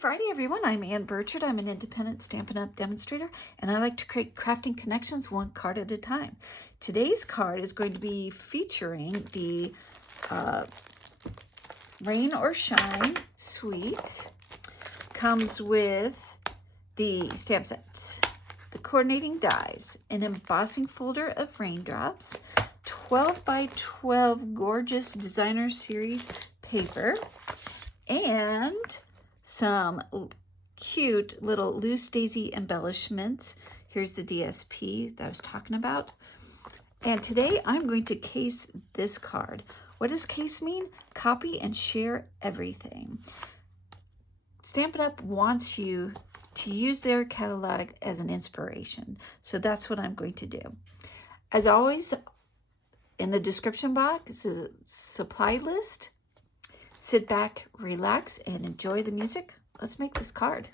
Friday, everyone. I'm Ann Burchard. I'm an independent Stampin' Up! Demonstrator, and I like to create crafting connections one card at a time. Today's card is going to be featuring the Rain or Shine Suite. Comes with the stamp set, the coordinating dies, an embossing folder of raindrops, 12 by 12 gorgeous designer series paper, and some cute little loose daisy embellishments. Here's the DSP that I was talking about. And today I'm going to case this card. What does case mean? Copy and share everything. Stampin' Up! Wants you to use their catalog as an inspiration. So that's what I'm going to do. As always, in the description box is a supply list. Sit back, relax, and enjoy the music. Let's make this card.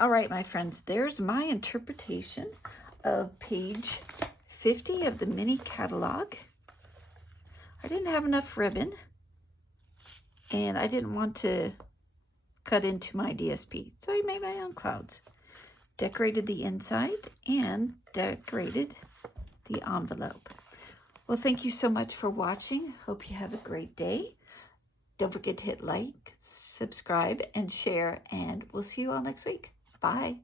All right, my friends, there's my interpretation of page 50 of the mini catalog. I didn't have enough ribbon, and I didn't want to cut into my DSP, so I made my own clouds. Decorated the inside and decorated the envelope. Well, thank you so much for watching. Hope you have a great day. Don't forget to hit like, subscribe, and share, and we'll see you all next week. Bye.